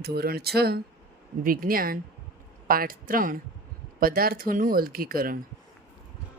ધોરણ 6 વિજ્ઞાન પાઠ 3 પદાર્થોનું અલગીકરણ.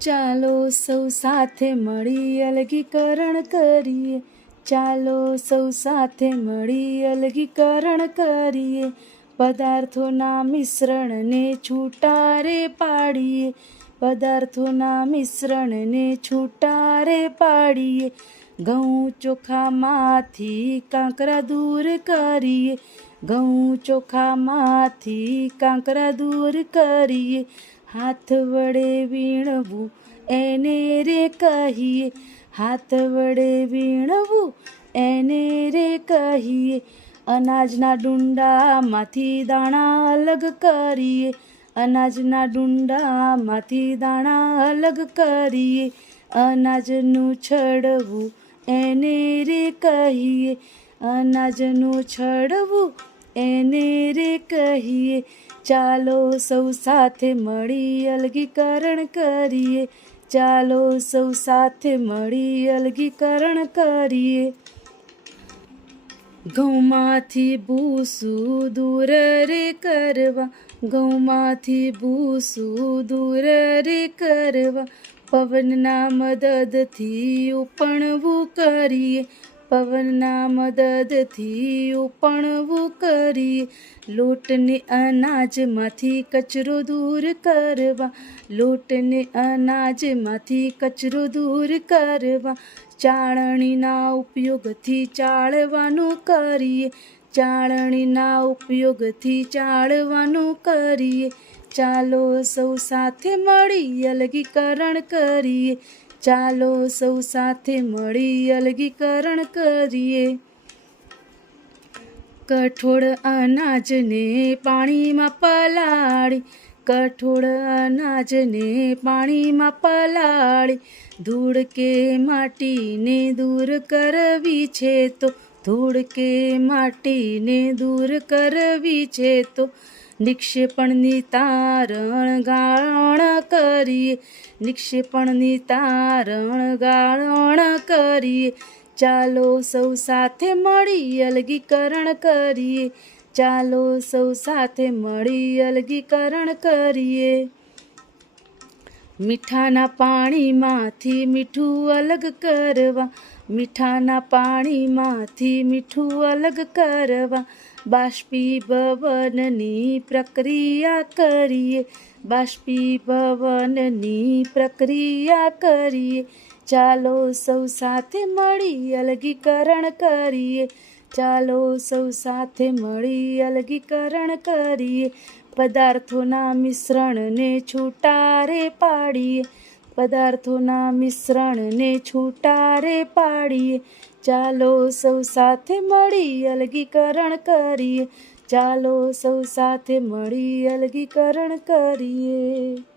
ચાલો સૌ સાથે મળી અલગીકરણ કરીએ. ચાલો સૌ સાથે મળી અલગીકરણ કરીએ. પદાર્થોના મિશ્રણને છૂટારે પાડીએ. પદાર્થોના મિશ્રણને છૂટારે પાડીએ. ઘઉં ચોખામાંથી કાંકરા દૂર કરીએ. ઘઉં ચોખામાંથી કાંકરા દૂર કરીએ. હાથ વડે વીણવું એને રે કહીએ. હાથ વડે વીણવું એને રે કહીએ. અનાજના ડુંડામાંથી દાણા અલગ કરીએ. અનાજના ડુંડામાંથી દાણા અલગ કરીએ. અનાજનું છડવું એને રે કહીએ. અનાજનું છડવું એને રે કહીએ. ચાલો સૌ સાથે મળી અલગીકરણ કરીએ. ચાલો સૌ સાથે મળી અલગીકરણ કરીએ. ઘઉંમાંથી ભૂસું દૂર રે કરવા. ઘઉંમાંથી ભૂસું દૂર રે કરવા. પવનના મદદથી ઉપણવું કરીએ. પવનના મદદથી ઉપણવું કરીએ. લોટને અનાજમાંથી કચરો દૂર કરવા. લોટને અનાજમાંથી કચરો દૂર કરવા. ચાળણીના ઉપયોગથી ચાળવાનું કરીએ. ચાળણીના ઉપયોગથી ચાળવાનું કરીએ. ચાલો સૌ સાથે મળી અલગીકરણ કરીએ. ચાલો સૌ સાથે મળી અલગીકરણ કરીએ. કઠોળ અનાજને પાણીમાં પલાળી. કઠોળ અનાજને પાણીમાં પલાળી. ધૂળ કે માટીને દૂર કરવી છે તો. ધૂળ કે માટીને દૂર કરવી છે તો. નિક્ષેપણની તારણ ગાળણ કરીએ. નિક્ષેપણની તારણ ગાળણ કરીએ. ચાલો સૌ સાથે મળી અલગીકરણ કરીએ. ચાલો સૌ સાથે મળી અલગીકરણ કરીએ. મીઠાના પાણીમાંથી મીઠું અલગ કરવા. મીઠાના પાણીમાંથી મીઠું અલગ કરવા. બાષ્પીભવનની પ્રક્રિયા કરીએ. બાષ્પીભવનની પ્રક્રિયા કરીએ. ચાલો સૌ સાથે મળી અલગીકરણ કરીએ. ચાલો સૌ સાથે મળી અલગીકરણ કરીએ. પદાર્થોના મિશ્રણને છૂટારે પાડીએ. પદાર્થોના મિશ્રણને છૂટારે પાડીએ. ચાલો સૌ સાથે મળી અલગીકરણ કરીએ. ચાલો સૌ સાથે મળી અલગીકરણ કરીએ.